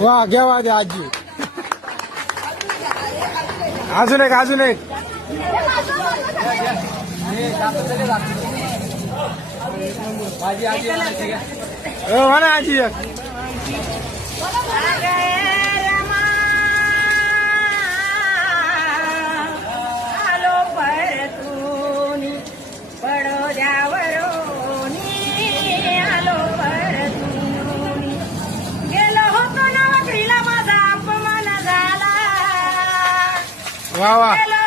वा घ्यावा द्या आजी. अजून एक अजून एक. म्हणा आजी एक. वा वा.